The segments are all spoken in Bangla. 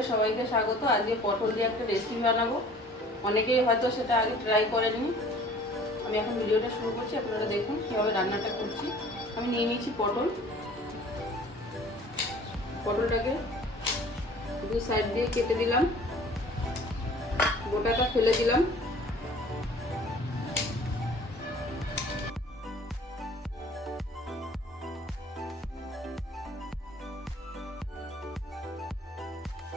রান্নাঘরে সবাইকে স্বাগত। আজকে পটল দিয়ে একটা রেসিপি বানাবো। অনেকেই হয়তো সেটা আগে ট্রাই করেননি। আমি এখন ভিডিওটা শুরু করছি, আপনারা দেখুন কীভাবে রান্নাটা করছি। আমি নিয়ে নিয়েছি পটল। পটলটাকে দু সাইড দিয়ে কেটে দিলাম। গোটাটা ফেলে দিলাম।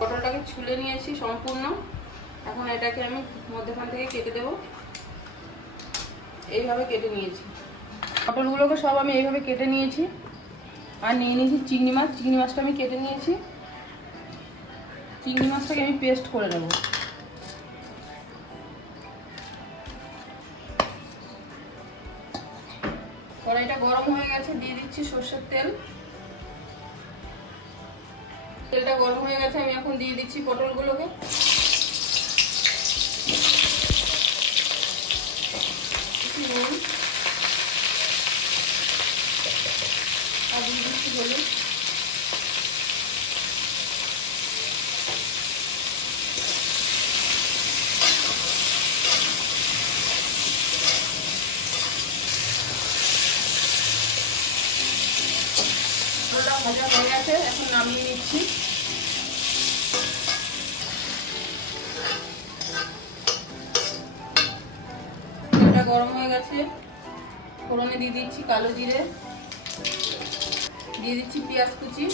পটলটাকে ছুলে নিয়েছি সম্পূর্ণ। এখন এটাকে আমি মধ্যখান থেকে কেটে দেব। এইভাবে কেটে নিয়েছি। পটলগুলোকে সব আমি এইভাবে কেটে নিয়েছি। আর নিয়ে নিয়েছি চিংড়ি মাছ। চিংড়ি মাছটা আমি কেটে নিয়েছি। চিংড়ি মাছটাকে আমি পেস্ট করে নেব কড়াইটা গরম হয়ে গেছে। দিয়ে দিচ্ছি সর্ষের তেল। তেলটা গরম হয়ে গেছে আমি এখন দিয়ে দিচ্ছি পটলগুলোকে। নুন আর দিয়ে দিচ্ছি হলুদ পটলটা ভাজা হয়ে গেছে, এখন নামিয়ে নিচ্ছি। গরম হয়ে গেছে। ফোড়নে দিয়ে দিচ্ছি কালো জিরে। দিয়ে দিচ্ছি পেঁয়াজ কুচি।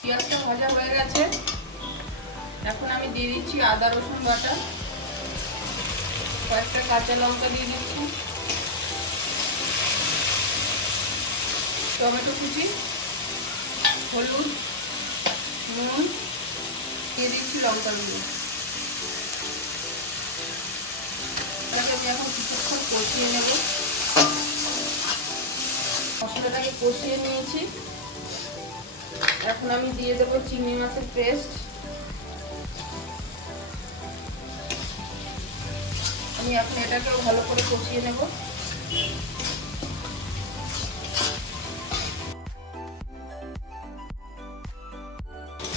পেঁয়াজটা ভাজা হয়ে গেছে। এখন আমি দিয়ে দিচ্ছি আদা রসুন বাটা। কয়েকটা কাঁচা লঙ্কা দিয়ে দিচ্ছি। টমেটো কুচি, হলুদ, নুন, দিয়ে দিচ্ছি লঙ্কা গুঁড়ো। এটাকে আমি এখন কিছুক্ষণ কষিয়ে নেব। মশলাটাকে কষিয়ে নিয়েছি। এখন আমি দিয়ে দেবো চিংড়ি মাছের পেস্ট। আমি এখন এটাকেও ভালো করে কষিয়ে নেব।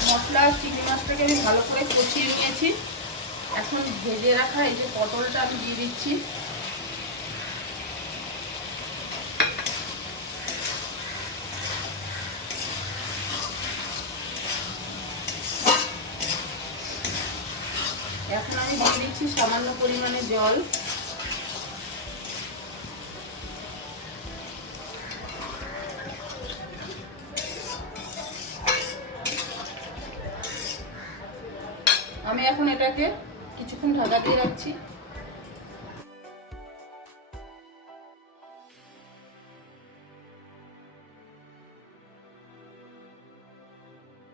মশলা আর চিংড়ি মাছটাকে আমি ভালো করে কষিয়ে নিয়েছি। এখন ভেজে রাখা এই যে পটলটা আমি দিয়ে দিচ্ছি। এখন আমি দিয়ে দিচ্ছি সামান্য পরিমাণে জল। আমি এখন এটাকে কিছুক্ষণ ঢাকা দিয়ে রাখছি।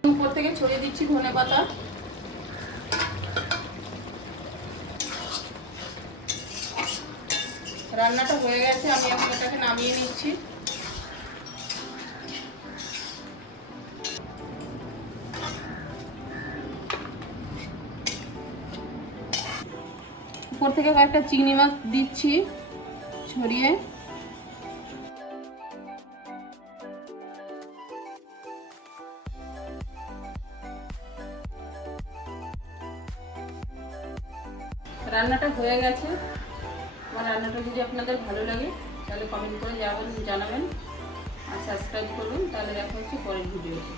উপর থেকে ছড়িয়ে দিচ্ছি ধনে পাতা। রান্নাটা হয়ে গেছে, আমি এখন এটাকে নামিয়ে নিচ্ছি। উপর থেকে কয়েকটা চিংড়ি মাছ দিচ্ছি ছড়িয়ে। রান্নাটা হয়ে গেছে। আমার রান্নাটা যদি আপনাদের ভালো লাগে, তাহলে কমেন্ট করে যাবেন জানাবেন আর সাবস্ক্রাইব করুন, তাহলে দেখা হচ্ছে পরের ভিডিওতে।